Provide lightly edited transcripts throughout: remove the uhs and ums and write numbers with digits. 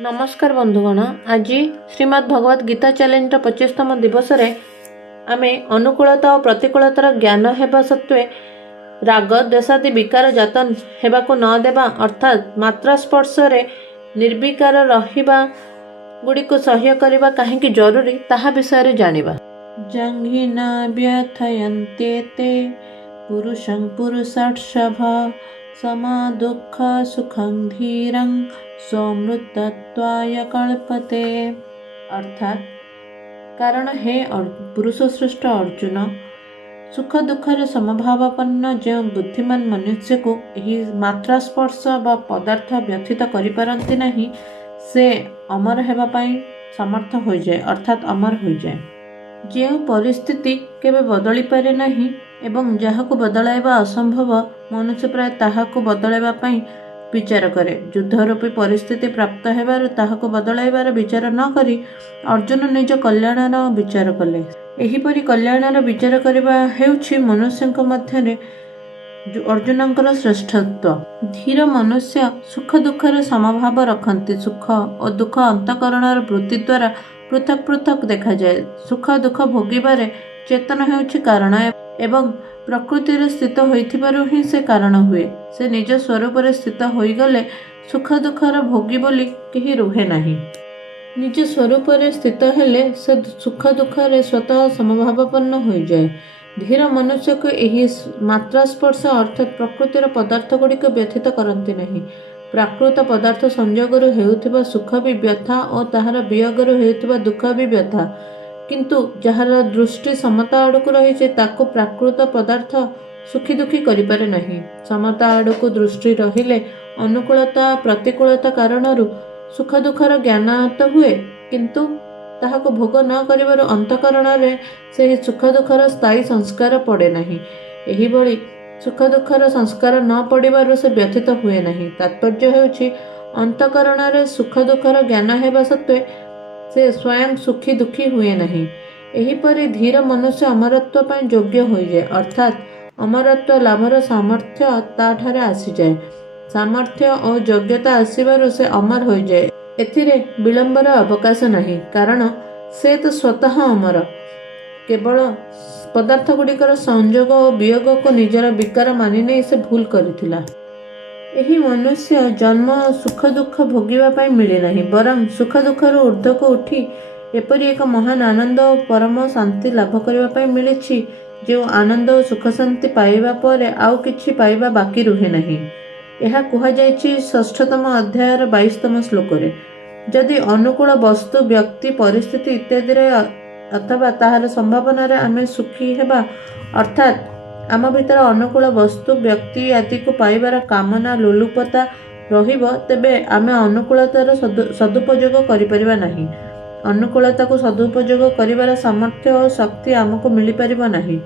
नमस्कार बंधुगण। आज श्रीमद् भगवद गीता चैलेंज 25तम दिवस आम अनुकूलता और प्रतिकूलतार ज्ञान हेबा सत्वे राग द्वेषादि विकार जातन हेबाकु न देबा अर्थात मात्रा स्पर्श निर्विकार रहिबा गुड़ी को सह्य करबा काहेकि जरूरी ताहा विषय जानिबा। जंघिना व्यथयन्ते ते पुरुषं पुरुषार्षभ समा दुःख सुखं धीरं सौमृतत्वाय कल्पते। अर्थात कारण हे पुरुष श्रेष्ठ अर्जुन, सुख दुखर समभावापन्न जो बुद्धिमान मनुष्य को यही मात्रा स्पर्श व पदार्थ व्यथित करिपारंती नहीं, से अमर हेबा पाई समर्थ हो जाए अर्थात अमर हो जाए। जो परिस्थिति केबे बदली पारे नहीं एवं जहाको बदलाइबा असंभव, मनुष्य प्राय ताहाको बदलाइबा पाई विचार करे। युद्धरूपी परिस्थिति प्राप्त हेबार ताहाको बदलाइबार विचार न करी अर्जुन निज कल्याणर विचार कले। एहिपरि कल्याणर विचार करबा हेउछि मनुष्यଙ୍କ ମଧ୍ୟରେ अर्जुनଙ୍କର श्रेष्ठत्व। धीर मनुष्य सुख दुखर समभाव रखती। सुख और दुख अंतकरणर वृत्ति द्वारा पृथक पृथक देखा जाए। सुख दुख भोगिबारे चेतन हेउछि कारण एवं प्रकृति स्थित होइथिबारु ही से कारण हुए। से निज स्वरूप स्थित होइगले सुख दुखर भोगी बोली केही रुहे नहीं। निज स्वरूप स्थित हेले से सुख दुखरे स्वतः समभावापन्न हो जाए। धीर मनुष्य को यही मात्रा स्पर्श अर्थात प्रकृतिर पदार्थ गुड़िक व्यथित करती नहीं। प्राकृत पदार्थ संयोगरु हेउथिबा सुख भी व्यथा और ताहार वियोगरु हेउथिबा दुख भी व्यथा, किंतु जहार दृष्टि समता आड़कू रही ताको प्राकृत पदार्थ सुखी दुखी करिपारे नहीं। समता आड़कू दृष्टि रहिले अनुकूलता प्रतिकूलता कारणरू सुख दुखर ज्ञान तो हुए, किंतु ताहाको भोग न करिबार अंतकरण रे से सुख दुखर स्थायी संस्कार पड़े नहीं। एही भली सुख दुखर संस्कार न पड़िबार से व्यथित हुए नहीं। तात्पर्य हेउछि अंतकरण रे सुख दुखर ज्ञान हेबा सत्वे से स्वयं सुखी दुखी हुए नहीं। एहीपरि धीर मनुष्य अमरत्व पाई योग्य हो जाए अर्थात अमरत्व लाभर सामर्थ्य ताठारे आसी जाए। सामर्थ्य और योग्यता आसीबारु से अमर हो जाए। एथिरे विलंबर अवकाश नहीं, कारण से तो स्वतः अमर। केवल पदार्थ गुड़िकर संयोग और वियोग को निजर विकार मानि नहीं से भूल करिथिला। एही मनुष्य जन्म सुख दुख भोगिबा पाई मिले नहीं, बरं सुख दुखर ऊर्ध्व को उठी एपरि एक महान आनंद और परम शांति लाभ करबा पाई मिलिछि, जो आनंद और सुख शांति पाइबा परे आउ किछि पाइबा बाकी रुहे नहीं। यह कुहा जाइछि 6ष्ठतम अध्यायर 22तम श्लोक रे। जदि अनुकूल वस्तु व्यक्ति परिस्थिति इत्यादि रे अथवा ताहार संभावना रे आमे सुखी हेबा अर्थात आम भीतर अनुकूल वस्तु व्यक्ति आदि को पाइबार कामना लोलुपता रहिबो, तेबे आमे अनुकूलतार सदुपयोग करिपरिबा नहीं। अनुकूलता को सदुपयोग करिबार सामर्थ्य और शक्ति आमको मिली परिबा नहीं,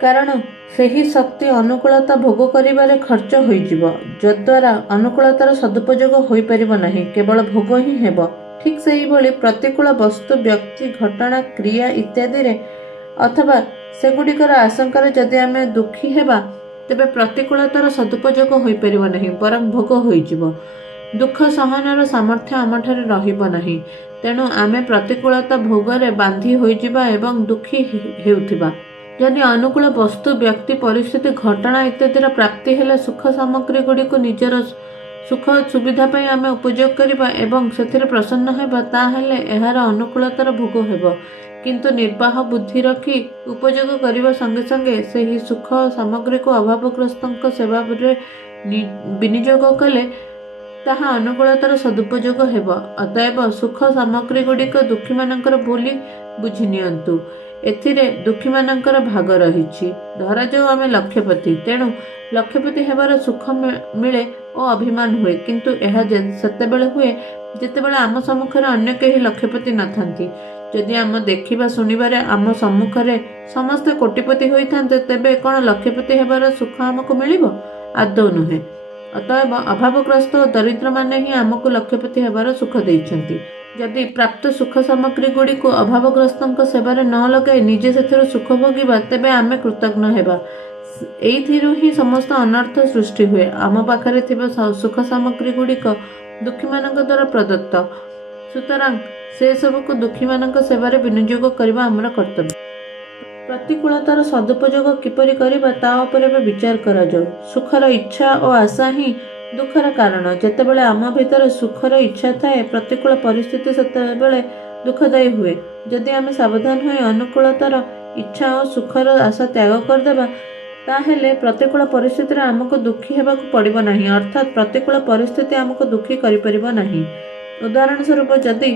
कारण सही शक्ति अनुकूलता भोग करिबारे खर्च होइजिबो, जद्वारा अनुकूलतार सदुपयोग होई परिबो नहीं, केवल भोग ही हेबो। ठीक सही भली प्रतिकूल वस्तु व्यक्ति घटना क्रिया इत्यादि रे अथवा सेगुड़िकर आशंकार जदि आमे दुखी हेबा, तेबे प्रतिकूलतार सदुपयोग होई परिबो नहीं, बरं भोग होइजिबो। दुख सहनर सामर्थ्य आमठारे रहिबो नहीं। तेणु आमे प्रतिकूलता भोगरे बांधी होइजिबा एवं दुखी हेउथिबा। जदि अनुकूल वस्तु व्यक्ति परिस्थिति घटना इत्यादि प्राप्ति हेले सुख सामग्री गुड़ी को निजर सुख सुविधा पाई आमे उपयोग करिबा एवं सेथिरे प्रसन्न हेबा, ताहेले एहार अनुकूलतार भोग हेबो। किंतु निर्वाह बुद्धि रखी उपयोग करने संगे संगे से ही सुख सामग्री को अभावग्रस्त सेवा विनियोग कले ताहा अनुकूलतार सदुपयोग हेबो। अतएव सुख सामग्री गुड़िक दुखी मानकर बोली बुझी नियंतु। एथिरे दुखी मानकर भाग रहिछि। धरा जाऊ आमे लक्षपति, तेणु लक्षपति हेबार सुख मिले और अभिमान हुए, किंतु यह सेतेबेले हुए जेतेबेले आम सम्मुखरे अन्य केही लक्षपति नथांती। जदि आम देखिबा शुणिबारे आम सम्मुखरे समस्ते कोटिपति होइथान्ते, तेबे कौन लक्षपति हेबार सुख आमको मिलिबो? आदौ नुहे। अतएव अभावग्रस्त और दरिद्र माने ही आमको लक्षपति हेबार सुख देइछन्ति। जदि प्राप्त सुख सामग्री गुड़ी को अभावग्रस्त सेवारे न लगाई निजे से सुख भोगिबा, तेबे आमे कृतज्ञ हेबा। एइथिरु ही समस्त अनर्थ सृष्टि हुए। आम पाखरे थिबा सुख सामग्री गुड़िक ଦୁଃଖୀମାନଙ୍କ ଦ୍ୱାରା ପ୍ରଦତ୍ତ। ସୁତରାଂ ସେ ସବୁକୁ ଦୁଃଖୀମାନଙ୍କ ସେବାରେ ବିନିଯୋଗ କରିବା ଆମର କର୍ତ୍ତବ୍ୟ। ପ୍ରତିକୂଳତାର ସଦୁପଯୋଗ କିପରି କରିବା ତା ଉପରେ ଏବେ ବିଚାର କରାଯାଉ। ସୁଖର ଇଚ୍ଛା ଓ ଆଶା ହିଁ ଦୁଃଖର କାରଣ। ଯେତେବେଳେ ଆମ ଭିତରେ ସୁଖର ଇଚ୍ଛା ଥାଏ, ପ୍ରତିକୂଳ ପରିସ୍ଥିତି ସେତେବେଳେ ଦୁଃଖଦାୟୀ ହୁଏ। ଯଦି ଆମେ ସାବଧାନ ହୋଇ ଅନୁକୂଳତାର ଇଚ୍ଛା ଓ ସୁଖର ଆଶା ତ୍ୟାଗ କରିଦେବା, ତାହେଲେ ପ୍ରତିକୂଳ ପରିସ୍ଥିତିରେ ଆମକୁ ଦୁଃଖୀ ହେବାକୁ ପଡ଼ିବ ନାହିଁ, ଅର୍ଥାତ୍ ପ୍ରତିକୂଳ ପରିସ୍ଥିତି ଆମକୁ ଦୁଃଖୀ କରିପାରିବ ନାହିଁ। ଉଦାହରଣ ସ୍ୱରୂପ, ଯଦି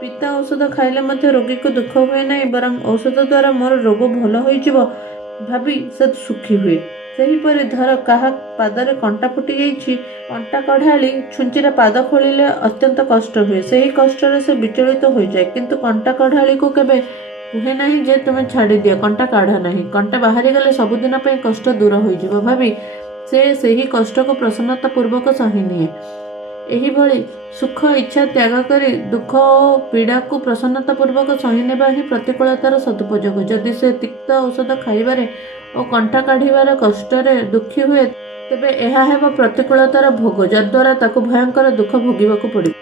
ପିତା ଔଷଧ ଖାଇଲେ ମଧ୍ୟ ରୋଗୀକୁ ଦୁଃଖ ହୁଏ ନାହିଁ, ବରଂ ଔଷଧ ଦ୍ୱାରା ମୋର ରୋଗ ଭଲ ହୋଇଯିବ ଭାବି ସେ ସୁଖୀ ହୁଏ। ସେହିପରି ଧର କାହା ପାଦରେ କଣ୍ଟା ଫୁଟି ଯାଇଛି, କଣ୍ଟା କଢ଼ାଳି ଛୁଞ୍ଚିରେ ପାଦ ଖୋଳିଲେ ଅତ୍ୟନ୍ତ କଷ୍ଟ ହୁଏ। ସେହି କଷ୍ଟରେ ସେ ବିଚଳିତ ହୋଇଯାଏ, କିନ୍ତୁ କଣ୍ଟା କଢ଼ାଳିକୁ କେବେ କୁହେ ନାହିଁ ଯେ ତୁମେ ଛାଡ଼ିଦିଅ, କଣ୍ଟା କାଢ଼ ନାହିଁ। କଣ୍ଟା ବାହାରିଗଲେ ସବୁଦିନ ପାଇଁ କଷ୍ଟ ଦୂର ହୋଇଯିବ ଭାବି ସେ ସେହି କଷ୍ଟକୁ ପ୍ରସନ୍ନତା ପୂର୍ବକ ସହିନିଏ। ଏହିଭଳି ସୁଖ ଇଚ୍ଛା ତ୍ୟାଗ କରି ଦୁଃଖ ଓ ପୀଡ଼ାକୁ ପ୍ରସନ୍ନତା ପୂର୍ବକ ସହିନେବା ହିଁ ପ୍ରତିକୂଳତାର ସଦୁପଯୋଗ। ଯଦି ସେ ତିକ୍ତ ଔଷଧ ଖାଇବାରେ ଓ କଣ୍ଟା କାଢ଼ିବାର କଷ୍ଟରେ ଦୁଃଖୀ ହୁଏ, ତେବେ ଏହା ହେବ ପ୍ରତିକୂଳତାର ଭୋଗ, ଯଦ୍ୱାରା ତାକୁ ଭୟଙ୍କର ଦୁଃଖ ଭୋଗିବାକୁ ପଡ଼ିବ।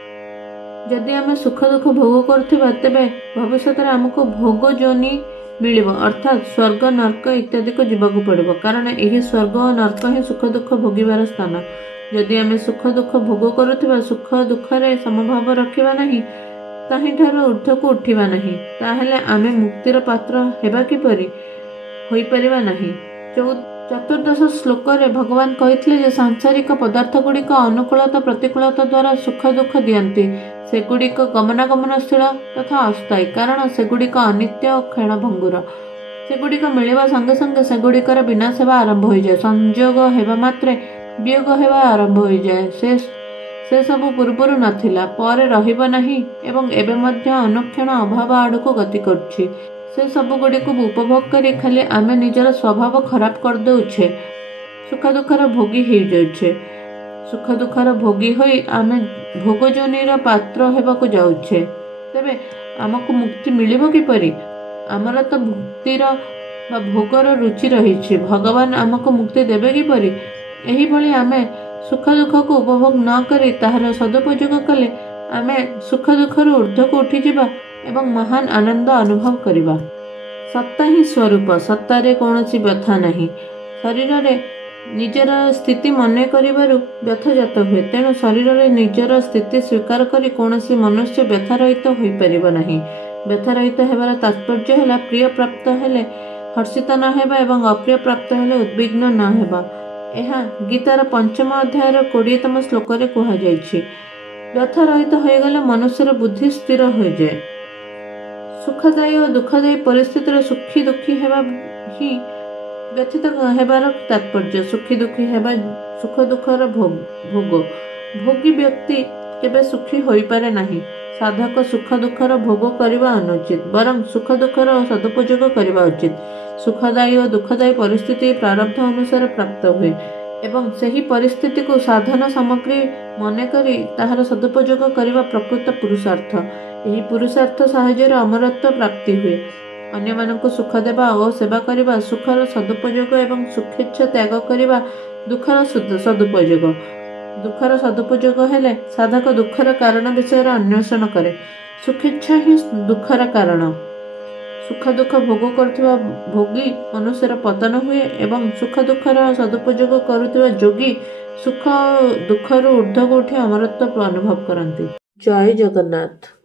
ଯଦି ଆମେ ସୁଖ ଦୁଃଖ ଭୋଗ କରୁଥିବା, ତେବେ ଭବିଷ୍ୟତରେ ଆମକୁ ଭୋଗ ଯୋନି ମିଳିବ, ଅର୍ଥାତ୍ ସ୍ୱର୍ଗ ନର୍କ ଇତ୍ୟାଦିକୁ ଯିବାକୁ ପଡ଼ିବ, କାରଣ ଏହି ସ୍ୱର୍ଗ ଓ ନର୍କ ହିଁ ସୁଖ ଦୁଃଖ ଭୋଗିବାର ସ୍ଥାନ। ଯଦି ଆମେ ସୁଖ ଦୁଃଖ ଭୋଗ କରୁଥିବା, ସୁଖ ଦୁଃଖରେ ସମଭାବ ରଖିବା ନାହିଁ, ତାହିଁଠାରୁ ଊର୍ଦ୍ଧ୍ୱକୁ ଉଠିବା ନାହିଁ, ତାହେଲେ ଆମେ ମୁକ୍ତିର ପାତ୍ର ହେବା କିପରି? ହୋଇପାରିବା ନାହିଁ। ଚତୁର୍ଦ୍ଦଶ ଶ୍ଲୋକରେ ଭଗବାନ କହିଥିଲେ ଯେ ସାଂସାରିକ ପଦାର୍ଥଗୁଡ଼ିକ ଅନୁକୂଳତା ପ୍ରତିକୂଳତା ଦ୍ୱାରା ସୁଖ ଦୁଃଖ ଦିଅନ୍ତି। ସେଗୁଡ଼ିକ ଗମନାଗମନଶୀଳ ତଥା ଅସ୍ଥାୟୀ, କାରଣ ସେଗୁଡ଼ିକ ଅନିତ୍ୟ ଓ କ୍ଷଣଭଙ୍ଗୁର। ସେଗୁଡ଼ିକ ମିଳିବା ସଙ୍ଗେ ସଙ୍ଗେ ସେଗୁଡ଼ିକର ବିନାଶ ହେବା ଆରମ୍ଭ ହୋଇଯାଏ। ସଂଯୋଗ ହେବା ମାତ୍ରେ ବିୟୋଗ ହେବା ଆରମ୍ଭ ହୋଇଯାଏ। ସେ ସବୁ ପୂର୍ବରୁ ନଥିଲା, ପରେ ରହିବ ନାହିଁ ଏବଂ ଏବେ ମଧ୍ୟ ଅନୁକ୍ଷଣ ଅଭାବ ଆଡ଼କୁ ଗତି କରୁଛି। ସେ ସବୁଗୁଡ଼ିକୁ ଉପଭୋଗ କରି ଖାଲି ଆମେ ନିଜର ସ୍ୱଭାବ ଖରାପ କରିଦେଉଛେ, ସୁଖ ଦୁଃଖର ଭୋଗୀ ହେଇଯାଉଛେ। ସୁଖ ଦୁଃଖର ଭୋଗୀ ହୋଇ ଆମେ ଭୋଗ ଯୋନିର ପାତ୍ର ହେବାକୁ ଯାଉଛେ। ତେବେ ଆମକୁ ମୁକ୍ତି ମିଳିବ କିପରି? ଆମର ତ ଭୁକ୍ତିର ବା ଭୋଗର ରୁଚି ରହିଛି, ଭଗବାନ ଆମକୁ ମୁକ୍ତି ଦେବେ କିପରି? ଏହିଭଳି ଆମେ ସୁଖ ଦୁଃଖକୁ ଉପଭୋଗ ନ କରି ତାହାର ସଦୁପଯୋଗ କଲେ ଆମେ ସୁଖ ଦୁଃଖରୁ ଊର୍ଦ୍ଧ୍ୱକୁ ଉଠିଯିବା ଏବଂ ମହାନ ଆନନ୍ଦ ଅନୁଭବ କରିବା। ସତ୍ତା ହିଁ ସ୍ୱରୂପ, ସତ୍ତାରେ କୌଣସି ବ୍ୟଥା ନାହିଁ। ଶରୀରରେ ନିଜର ସ୍ଥିତି ମନେ କରିବାରୁ ବ୍ୟଥା ଜାତ ହୁଏ। ତେଣୁ ଶରୀରରେ ନିଜର ସ୍ଥିତି ସ୍ୱୀକାର କରି କୌଣସି ମନୁଷ୍ୟ ବ୍ୟଥାରହିତ ହୋଇପାରିବ ନାହିଁ। ବ୍ୟଥାରହିତ ହେବାର ତାତ୍ପର୍ଯ୍ୟ ହେଲା ପ୍ରିୟ ପ୍ରାପ୍ତ ହେଲେ ହର୍ଷିତ ନ ହେବା ଏବଂ ଅପ୍ରିୟ ପ୍ରାପ୍ତ ହେଲେ ଉଦ୍ବିଗ୍ନ ନ ହେବା। ଏହା ଗୀତାର 5ମ ଅଧ୍ୟାୟର 20ତମ ଶ୍ଲୋକରେ କୁହାଯାଇଛି। ବ୍ୟଥାରହିତ ହୋଇଗଲେ ମନୁଷ୍ୟର ବୁଦ୍ଧି ସ୍ଥିର ହୋଇଯାଏ। ସୁଖଦାୟୀ ଓ ଦୁଃଖଦାୟୀ ପରିସ୍ଥିତିରେ ସୁଖୀ ଦୁଃଖୀ ହେବା ହିଁ ବ୍ୟଥିତ ହେବାର ତାତ୍ପର୍ଯ୍ୟ। ସୁଖୀ ଦୁଃଖୀ ହେବା ସୁଖ ଦୁଃଖର ଭୋଗ। ଭୋଗୀ ବ୍ୟକ୍ତି କେବେ ସୁଖୀ ହୋଇପାରେ ନାହିଁ। ସାଧକ ସୁଖ ଦୁଃଖର ଭୋଗ କରିବା ଅନୁଚିତ, ବରଂ ସୁଖ ଦୁଃଖର ସଦୁପଯୋଗ କରିବା ଉଚିତ। ସୁଖଦାୟୀ ଓ ଦୁଃଖଦାୟୀ ପରିସ୍ଥିତି ପ୍ରାରବ୍ଧ ଅନୁସାରେ ପ୍ରାପ୍ତ ହୁଏ ଏବଂ ସେହି ପରିସ୍ଥିତିକୁ ସାଧନ ସାମଗ୍ରୀ ମନେକରି ତାହାର ସଦୁପଯୋଗ କରିବା ପ୍ରକୃତ ପୁରୁଷାର୍ଥ। ଏହି ପୁରୁଷାର୍ଥ ସାହାଯ୍ୟରେ ଅମରତ୍ୱ ପ୍ରାପ୍ତି ହୁଏ। ଅନ୍ୟମାନଙ୍କୁ ସୁଖ ଦେବା ଓ ସେବା କରିବା ସୁଖର ସଦୁପଯୋଗ ଏବଂ ସୁଖେଚ୍ଛା ତ୍ୟାଗ କରିବା ଦୁଃଖର ସଦୁପଯୋଗ। ଦୁଃଖର ସଦୁପଯୋଗ ହେଲେ ସାଧକ ଦୁଃଖର କାରଣ ବିଷୟରେ ଅନ୍ୱେଷଣ କରେ। ସୁଖେଚ୍ଛା ହିଁ ଦୁଃଖର କାରଣ। ସୁଖ ଦୁଃଖ ଭୋଗ କରୁଥିବା ଭୋଗୀ ମନୁଷ୍ୟର ପତନ ହୁଏ ଏବଂ ସୁଖ ଦୁଃଖର ସଦୁପଯୋଗ କରୁଥିବା ଯୋଗୀ ସୁଖ ଦୁଃଖରୁ ଊର୍ଦ୍ଧ୍ୱକୁ ଉଠି ଅମରତ୍ୱ ଅନୁଭବ କରନ୍ତି। ଜୟ ଜଗନ୍ନାଥ।